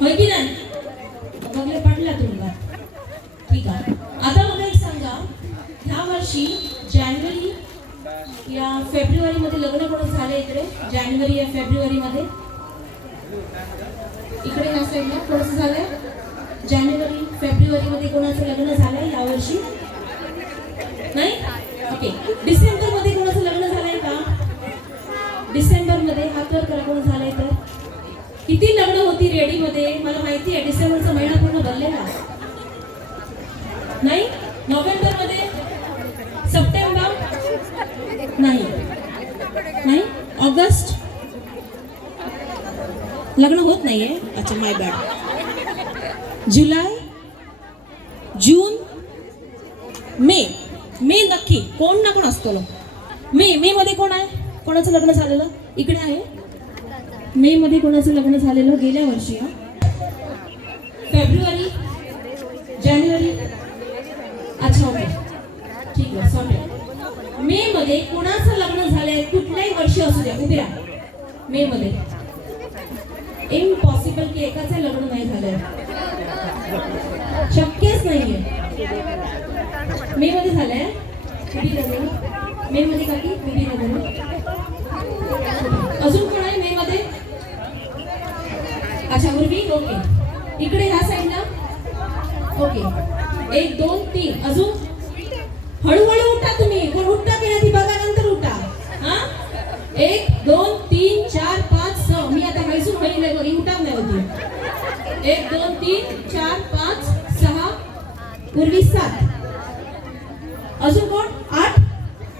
होय की नाही? बघले पडला तुम्हाला. ठीक आहे. आता मला एक सांगा ह्या वर्षी जानेवारी या फेब्रुवारीमध्ये लग्न कोण झाले इकडे? जानेवारी या फेब्रुवारीमध्ये? इकडे ह्या साईडला कोणाचं झालंय? जानेवारी फेब्रुवारीमध्ये कोणाचं लग्न झालंय या वर्षी? नाही? ओके डिसेंबरमध्ये कोणाचं लग्न झालंय का? डिसेंबरमध्ये हात वर करा कोण झालंय? किती लग्न होती रेडीमध्ये? मला माहिती आहे डिसेंबरचा महिना पूर्ण भरलेला नाही? नोव्हेंबरमध्ये? सप्टेंबर? नाही. नाही? ऑगस्ट? लग्न होत नाहीये? अच्छा माय बॅड जुलै? जून? मे? मे नक्की. कोण ना कोण असतो मे मे मध्ये कोण आहे? कोणाचं लग्न झालेलं? इकडे आहे. मे मध्ये कोणाचं लग्न झालेलं गेल्या वर्षी फेब्रुवारी? जानेवारी? अच्छा ओके. ठीक आहे सॉरी. मे मध्ये कोणाचं लग्न झालंय कुठल्याही वर्षी असू द्या उभे राहा. मे मध्ये. इम्पॉसिबल की एकाचं लग्न नाही झालंय. शक्यच नाहीये. मे मध्ये झालंय? मे मध्ये काकी उभी अजून कोणा अच्छा उर्वी? ओके. इकडे ह्या साईडला? ओके. एक दोन तीन. अजून? हळूहळू उठा तुम्ही. कोण उठता की नाही बघा नंतर उठा. हा? एक दोन तीन चार पाच सहा. मी आता मैसूर महिने नाही उठाव नाही होती एक दोन तीन चार पाच सहा पूर्वी सात. अजून कोण आठ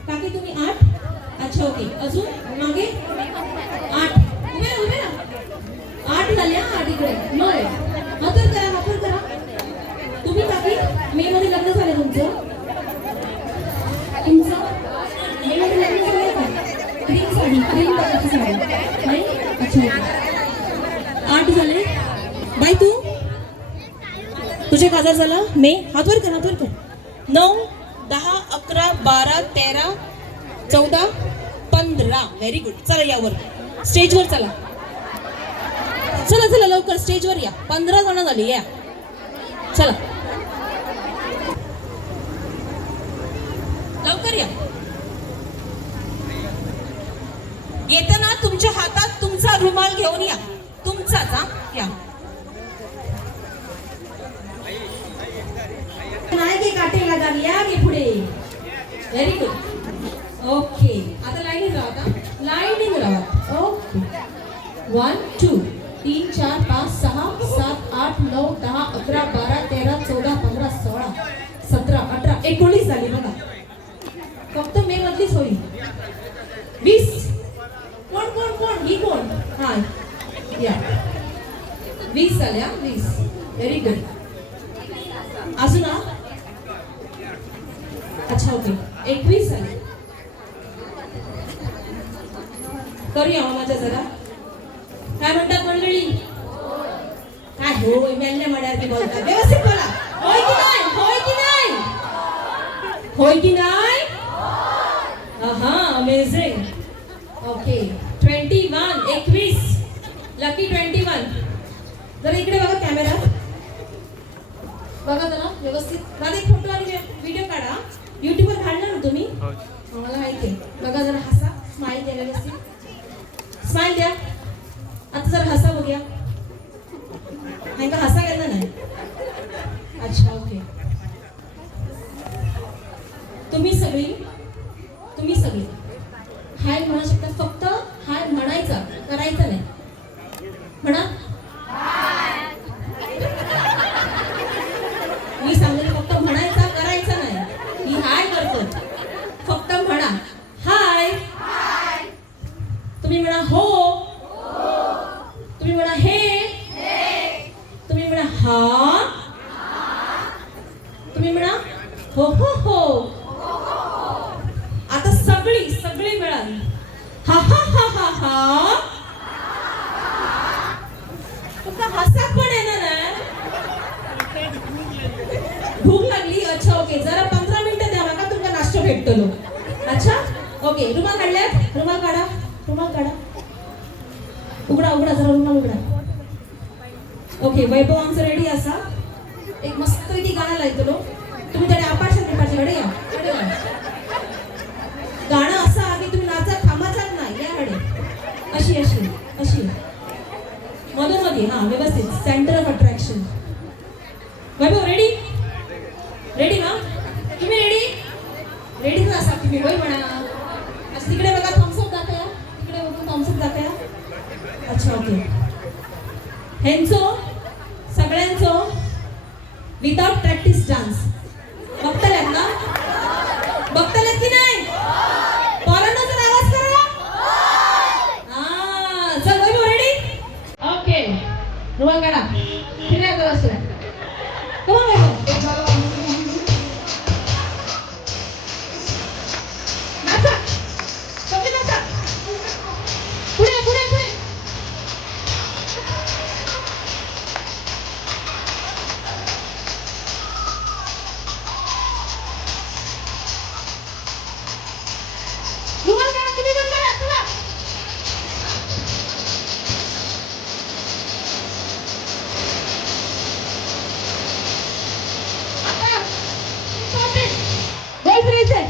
काकी तुम्ही आठ अच्छा ओके अजून मागे आठ उभे राहा, उभे राहा. आठ झाले हा आठ इकडे नऊ हातर करा हातर करा तुम्ही काकी मे मध्ये लग्न झालं तुमचं तुमचं मे मध्ये लग्न झालंय का क्रीम साडी क्रीम कलरची साडी नाही अच्छा ओके आठ झाले बाई तू तुझे झाला मे हातवर कर हातवर कर. नऊ दहा अकरा बारा तेरा चौदा पंधरा. व्हेरी गुड चला यावर. स्टेजवर चला. चला चला लवकर. स्टेजवर या. पंधरा जण झाली या. चला. लवकर या. येताना तुमच्या हातात तुमचा रुमाल घेऊन या. तुमचाच हा. या. ते की काटे या पुढे. व्हेरी गुड ओके आता लाईनिंग राहा आता. लाईनिंग राहा ओके वन टू तीन चार पाच सहा सात आठ नऊ दहा अकरा बारा तेरा चौदा पंधरा सोळा सतरा अठरा एकोणीस झाली बघा. फक्त मे मधलीच होईल वीस. कोण कोण कोण? ही कोण? हा. या. वीस झाल्या वीस. व्हेरी गुड अजून हा? अच्छा ओके एकवीस आहे. करूया हो माझ्या जरा. काय म्हणतात मंडळी? काय होय मेल्ल्या ते बोलतात. व्यवस्थित बोला. होय की नाही? होय की नाही? होय की नाही? हा अमेझिंग ओके ट्वेंटी वन एकवीस. लकी ट्वेंटी वन जरा इकडे बघा कॅमेरा बघा जरा व्यवस्थित. दादा एक फोटो आणि व्हिडिओ काढा युट्यूबवर काढला ना तुम्ही हो, मला माहिती आहे बघा जरा हसा स्माईल द्यायला व्यवस्थित. स्माईल द्या. आता जरा हसा बघूया. नाही का हसा घ्यायला नाही? अच्छा okay And so life reason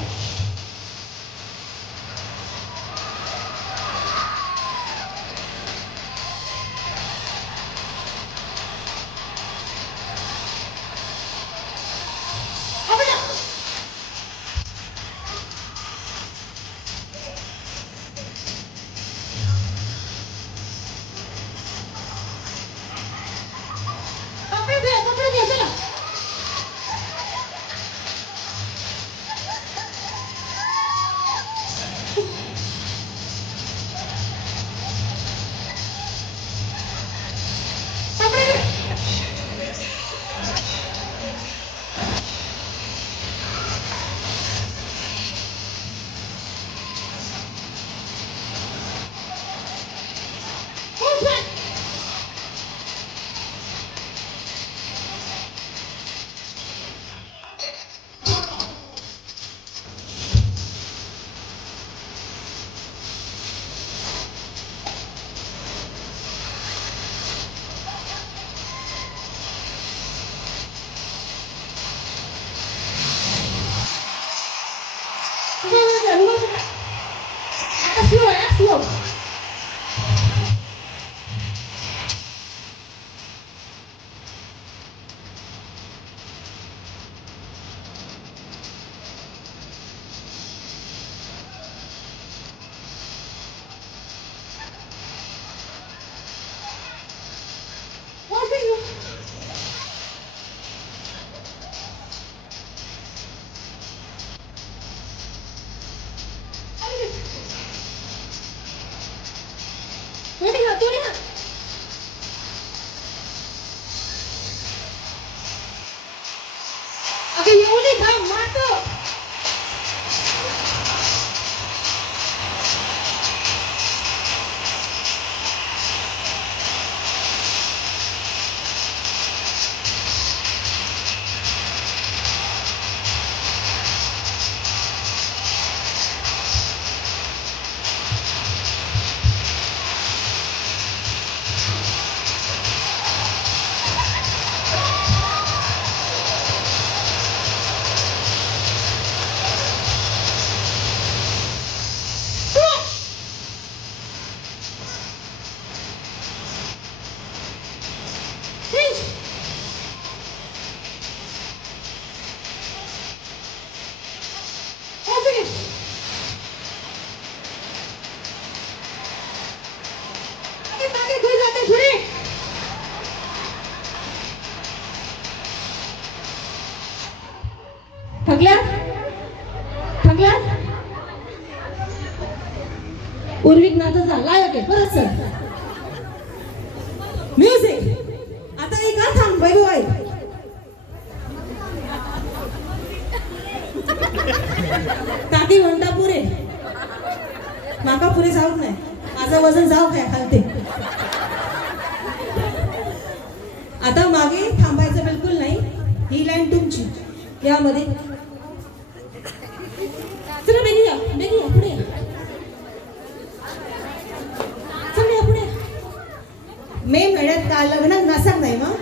मे महिन्यात का लग्नात नासाक नाही मग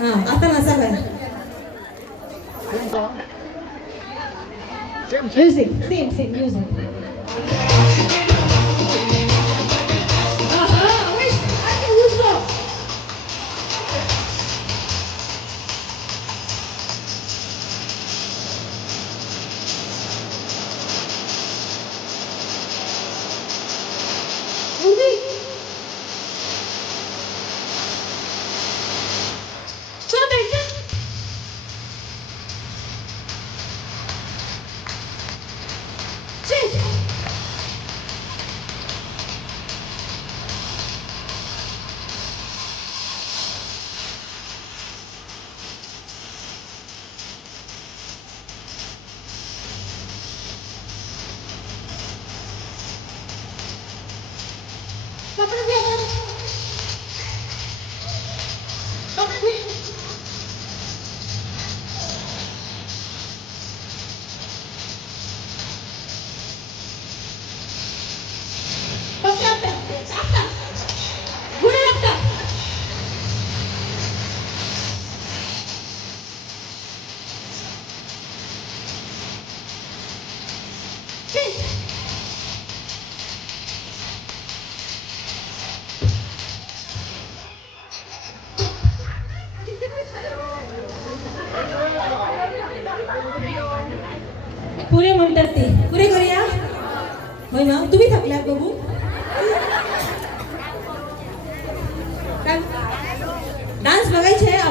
हा आता नासा काय म्युझिक सेम सेम म्युझिक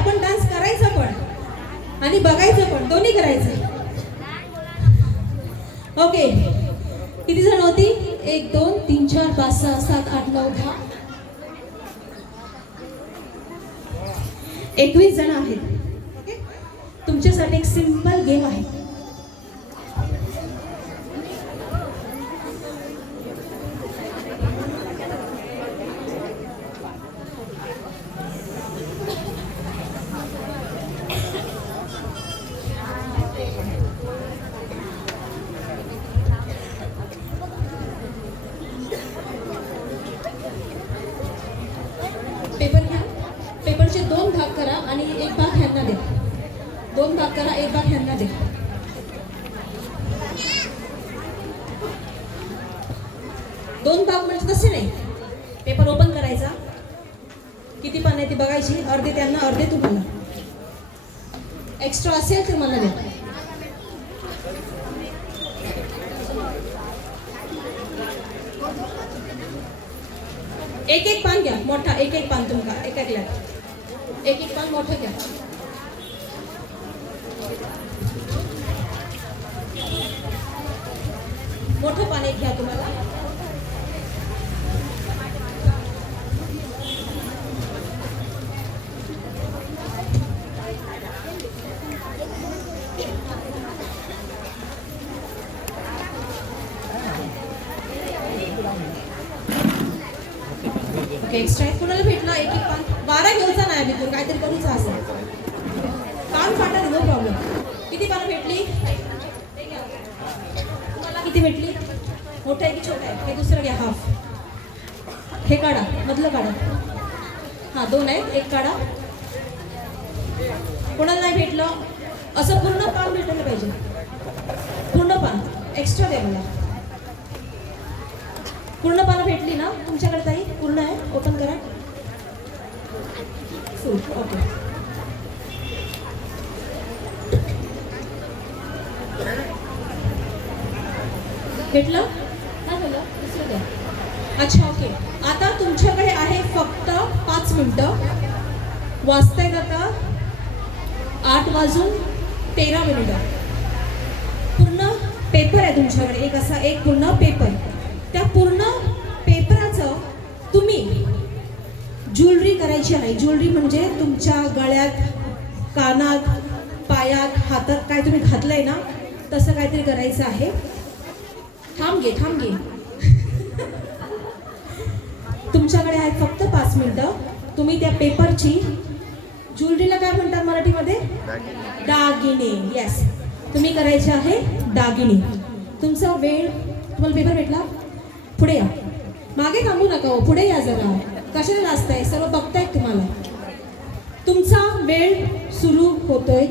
आपण डान्स करायचा पण आणि बघायचं पण दोन्ही करायचं. ओके किती जण होती? एक दोन तीन चार पाच सहा सात आठ नऊ दहा. एकवीस जण आहेत. ओके तुमच्यासाठी एक सिंपल गेम आहे पेपर घ्या पेपरचे दोन भाग करा आणि एक भाग ह्यांना दे दोन भाग करा एक भाग ह्यांना दे दोन भाग म्हणजे तसे नाही. पेपर ओपन करायचा. किती पान आहे ती बघायची. अर्धे त्यांना अर्धे तुम्हाला. एक्स्ट्रा असेल तर मला द्या. एक एक पान घ्या. मोठा एक एक पान तुमका एक एक एक एक पान मोठं घ्या मोठं पान एक घ्या तुम्हाला ओके एक्स्ट्रा आहे कुणाला भेटला एक एक पान बारा घ्यायचा नाही काहीतरी करूच असं. काम फाटा नो प्रॉब्लेम किती पानं भेटली? तुम्हाला किती भेटली? मोठं आहे की छोटं आहे? हे दुसरं घ्या हाफ हे काढा मधलं काढा. हां दोन आहेत एक काढा. कोणाला नाही भेटलं? असं पूर्ण पान भेटायला पाहिजे. पूर्ण पान एक्स्ट्रा द्या मला. पूर्ण पानं भेटली ना तुमच्याकडे ताई? पूर्ण आहे? ओपन करा. भेटलं काय झालं. दुसरं द्या. अच्छा ओके. आता तुमच्याकडे आहे फक्त पाच मिनटं. वाजतायत आता? आठ वाजून तेरा मिनिटं. पूर्ण पेपर आहे तुमच्याकडे. एक असा एक पूर्ण पेपर त्या पूर्ण पेपराचं तुम्ही ज्वेलरी करायची आहे ज्वेलरी म्हणजे तुमच्या गळ्यात कानात पायात हातात काय तुम्ही घातलंय ना तसं काहीतरी करायचं आहे. थांब घे थांब घे. तुमच्याकडे आहेत फक्त पाच मिनटं. तुम्ही त्या पेपरची ज्वेलरीला काय म्हणतात मराठीमध्ये? दागिने. येस तुम्ही करायचे आहे दागिने. तुमचा वेळ तुम्हाला पेपर भेटला? पुढे या. मागे थांबू नका हो पुढे या जरा. कशाला नाचताय? सर्व बघतायत तुम्हाला. तुमचा वेळ सुरू होतोय.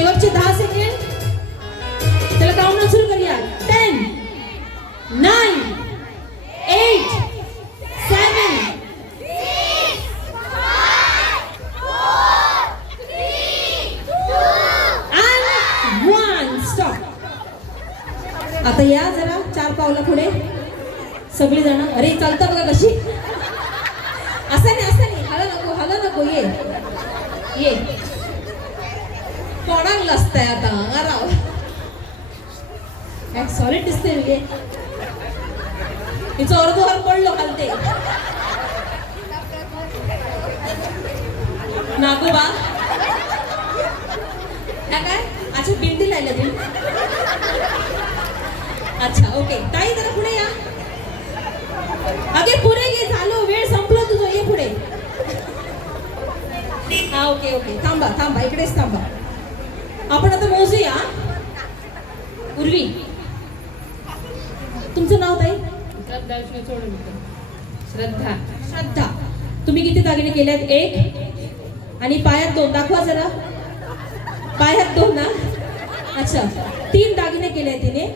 Senhor te dá, Senhor. काय सॉलिड दिसते म्हणजे तिचं अर्धोहर पडलो खालते. नागोबा. काय? अच्छा बिंदी लायला तुम्ही अच्छा ओके ताई जरा पुढे या. अगे पुढे ये झालो. वेळ संपलो तुझं. ये पुढे. हा ओके ओके थांबा थांबा. इकडेच थांबा. आपण आता मोजूया. पूर्वी तुमचं नाव ताई? श्रद्धा. श्रद्धा. तुम्ही किती दागिने केल्यात? एक. आणि पायात दोन. दाखवा जरा. पायात दोन ना अच्छा. तीन दागिने केले तिने.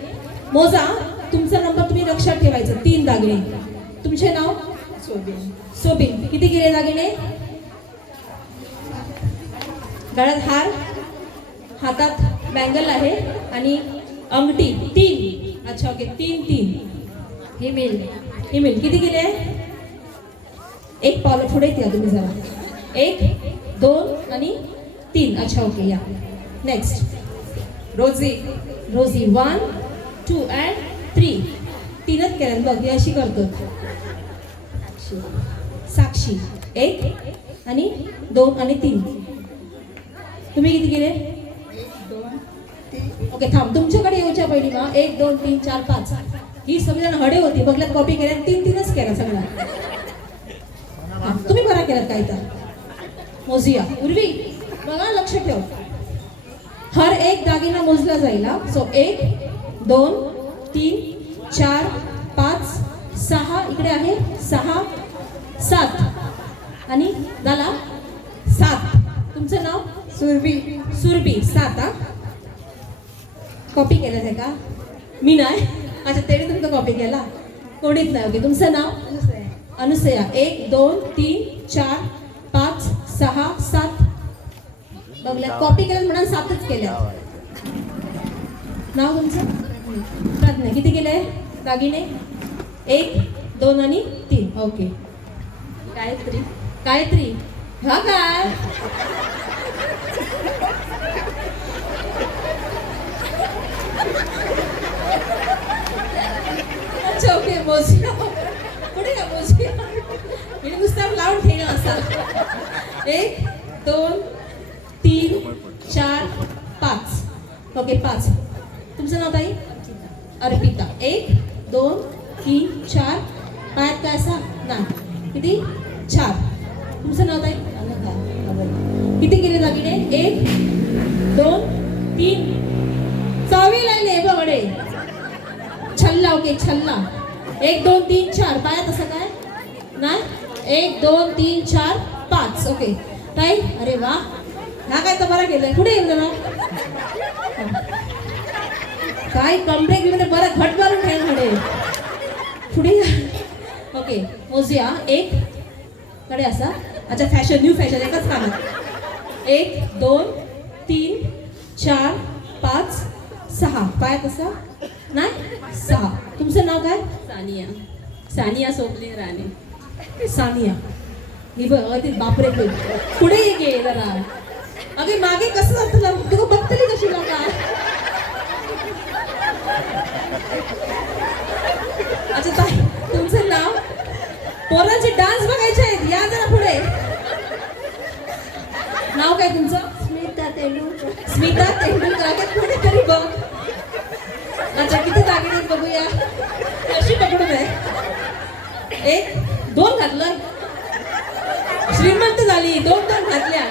मोजा तुमचा नंबर तुम्ही लक्षात ठेवायचा. तीन दागिने. तुमचे नाव? सोबीन. सोबिन. किती केले दागिने? गळ्यात हार हातात बँगल आहे आणि अंगठी. तीन. अच्छा ओके तीन तीन. हे मेल. हे मेल. किती केले? एक पावलं पुढे या तुम्ही जरा. एक दोन आणि तीन. अच्छा ओके या. नेक्स्ट रोजी. रोजी. वन टू अँड थ्री तीनच केल्यात बघ ही अशी करतो. साक्षी. एक आणि दोन आणि तीन. तुम्ही किती केले? ओके थांब. तुमच्याकडे येऊच्या पहिली मग एक दोन तीन चार पाच. ही सगळेजण हडे होती. बघल्यात कॉपी केल्या तीन तीनच केल्या सगळ्या. तुम्ही बरा केलात काही तर मोजिया. उर्वी बघा लक्ष ठेव. हर एक दागिना मोजला जाईल सो एक दोन तीन चार पाच सहा. इकडे आहे. सहा सात आणि झाला सात तुमचं नाव सुरभी सुरभी सात हा कॉपी केलं आहे का? मी नाही? अच्छा त्याने तुमचं कॉपी केला. कोणीच नाही. ओके तुमचं नाव? अनुसया. एक दोन तीन चार पाच सहा सात. बघल्या. कॉपी केलं म्हणून सातच केल्या. नाव तुमचं? प्रज्ञा. किती केलंय? दागिने? एक दोन आणि तीन. ओके गायत्री. गायत्री. हा काय अच्छा ओके मोजूया कुठे का मोजूया म्हणजे नुसतं लावून ठेवणं असं. एक दोन तीन चार पाच. ओके पाच. तुमचं नाव ताई? अर्पिता. एक दोन तीन चार. पाच काय असा? नाही. किती? चार. तुमचं नाव ताई? किती गेले दागिने? एक दोन तीन. चावी लागले बघडे छल्ला ओके छल्ला. एक दोन तीन चार. पायात तसं काय नाही? एक दोन तीन चार पाच. ओके ताई अरे वा. हा काय तर बरं केलंय? कुठे येईल ना काय कमरे गिमरे बरं घट मारून ठेव म्हणे पुढे ओके मोजूया एक. कडे असा. अच्छा फॅशन न्यू फॅशन एकच कामात एक दोन तीन चार पाच सहा. पाय तसा. नाही. सहा. तुमचं नाव काय? सानिया. सानिया सोबली राणे. सानिया. ही बघ अगदी बापरे. पुढे ये गे जरा. अगे मागे कसं जातं ना? तुला बघतली कशी लोका अच्छा ताई तुमचं नाव? पोरांचे डान्स बघायचे आहेत. या जरा पुढे. नाव काय तुमचं? स्मिता तेंडुलकर. स्मिता तेंडुलकर. पुढे तरी बघ. आहेत बघूया. कशी पकडून आहे. एक दोन घातलं. श्रीमंत झाली. दोन दोन घातल्या.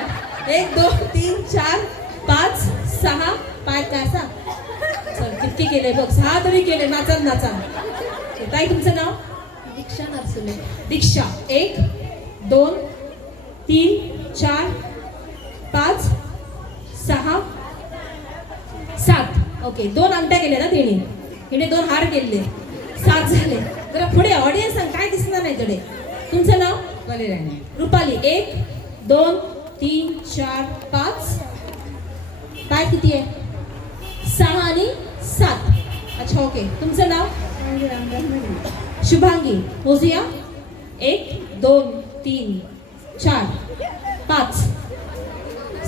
एक दोन तीन चार पाच सहा पाच असा? चल किती केले? बघ सहा तरी केले. नाचा नाचा ताई तुमचं नाव? दीक्षा नरसुले. दीक्षा. एक दोन तीन चार पाच सहा सात. ओके दोन अंगठ्या केल्या ना तिने? हिने दोन हार केले. सात झाले. जरा पुढे ऑडियन्स सांग काय दिसणार नाही कडे तुमचं नाव? बली राणे. रुपाली. एक दोन तीन चार पाच. काय किती आहे? सहा आणि सात. अच्छा ओके तुमचं नाव? शुभांगी. मोजूया. एक दोन तीन चार पाच.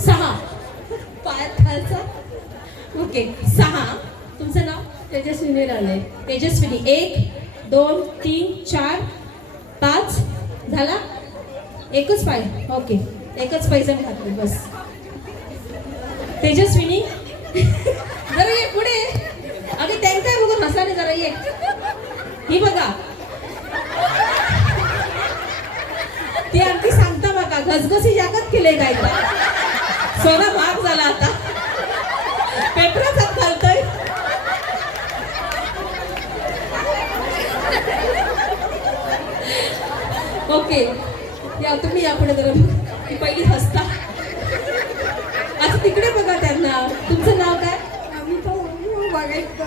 सहा. खालचा? ओके सहा. तुमचं नाव? तेजस्विनी राहिले तेजस्विनी एक दोन तीन चार पाच. झाला? एकच पाय. ओके. एकच पैसा घातले. बस. तेजस्विनी? जरा ये पुढे. अगदी त्यांचा बघून हसाने जरा ये. ही बघा. ती आणखी सांगता बघा. घसघसी जागत केले काय सोना भाग झाला आता. पेपरात ओके. या तुम्ही या पुढे जरा पहिली हसता. आता तिकडे बघा त्यांना. तुमचं नाव काय? आम्ही तो बघायचं.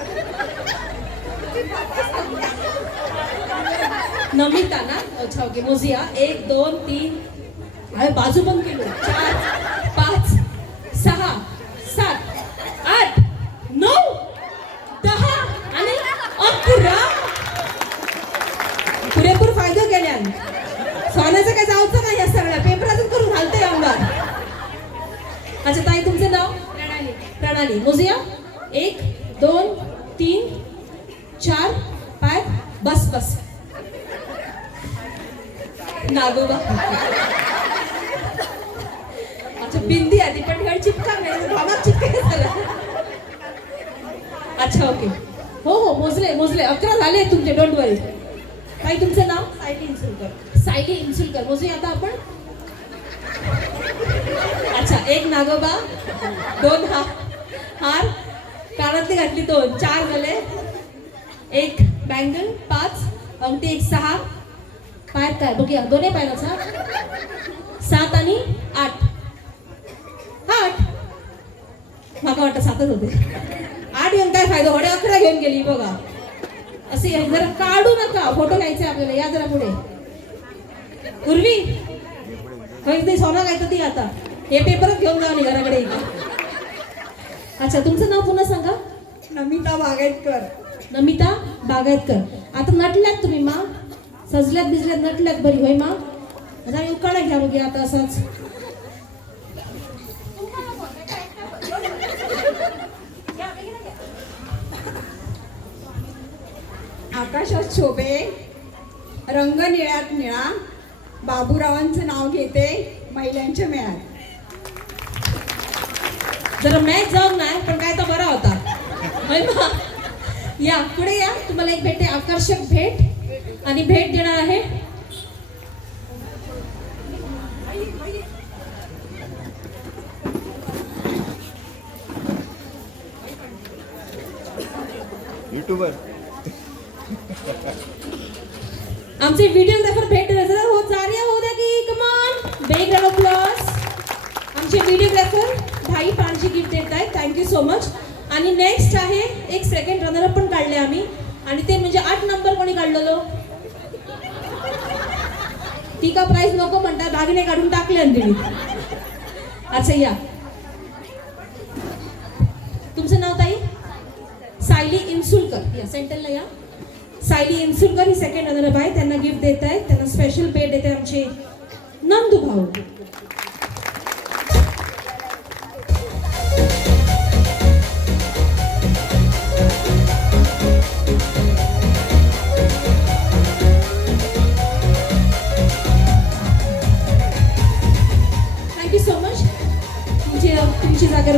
नमिता ना? अच्छा ओके. मोजिया. एक दोन तीन. बाजू पण केलो. चार पाच सहा सात आठ नऊ दहा आणि अकरा पुरेपूर फायदा केल्यान सोन्याचं काय जाऊचं नाही या सगळ्या पेपरातच करून घालते अंगार अच्छा ताई तुमचं नाव? प्रणाली. प्रणाली. मोजिया? एक दोन तीन चार पाय बस बस. नागोबा. अच्छा बिंदी आधी पण घर चिपका नाही भावात चिपके झाला अच्छा ओके. हो हो मोजले मोजले. अकरा झाले तुमचे डोंट वरी काय तुमचं नाव? सायली इन्सुलकर. सायली इन्सुलकर. मोजूया आता आपण? अच्छा एक नागोबा दोन हा हार कानातली घातली दोन चार झाले एक बँगल पाच अंगठी एक सहा पाय काय बघूया दोन्ही पायनाचा सात आणि आठ. आठ. माका वाटतं सातच होते. आठ येऊन काय फायदा? होडे अकरा घेऊन गेली बघा. असे जरा काढू नका. फोटो घ्यायचे आपल्याला. या जरा पुढे. पूर्वी सोनं ते काय ती आता. हे पेपरच घेऊन जावा नाही घराकडे. अच्छा तुमचं नाव पुन्हा सांगा? नमिता बागायतकर नमिता बागायतकर आता नटल्यात तुम्ही मा? सजल्यात बिजल्यात नटल्यात बरी होय मा? जरा उकाळा घ्या बघे आता असाच. आकाशात शोभे रंग निळ्यात निळा बाबूरावांचं नाव घेते महिलांच्या मेळ्यात. जरा मॅच जाऊन नाही पण काय तर बरा होता. या पुढे या. तुम्हाला एक भेटे आकर्षक भेट. आणि भेट देणार आहे. युट्यूबर आमचे व्हिडिओग्राफर भेट देणार जरा हो जारिया हो द्या की कमान बेग राउंड प्लस आमचे व्हिडिओग्राफर भाई पाणजी गिफ्ट देत आहेत थँक्यू सो मच आणि नेक्स्ट आहे एक सेकंड रनर पण काढले आम्ही आणि ते म्हणजे आठ नंबर ती का प्राईज नको म्हणतात दागिने काढून टाकले आणि तिने अच्छा या. तुमचं नाव ताई? सायली इन्सुलकर. या सेंटरला या. सायली इन्सुलकर ही सेकंड रनर आहे त्यांना गिफ्ट देत आहेत त्यांना स्पेशल पेड देत आहे आमचे नंदू भाऊ.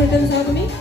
Thank you so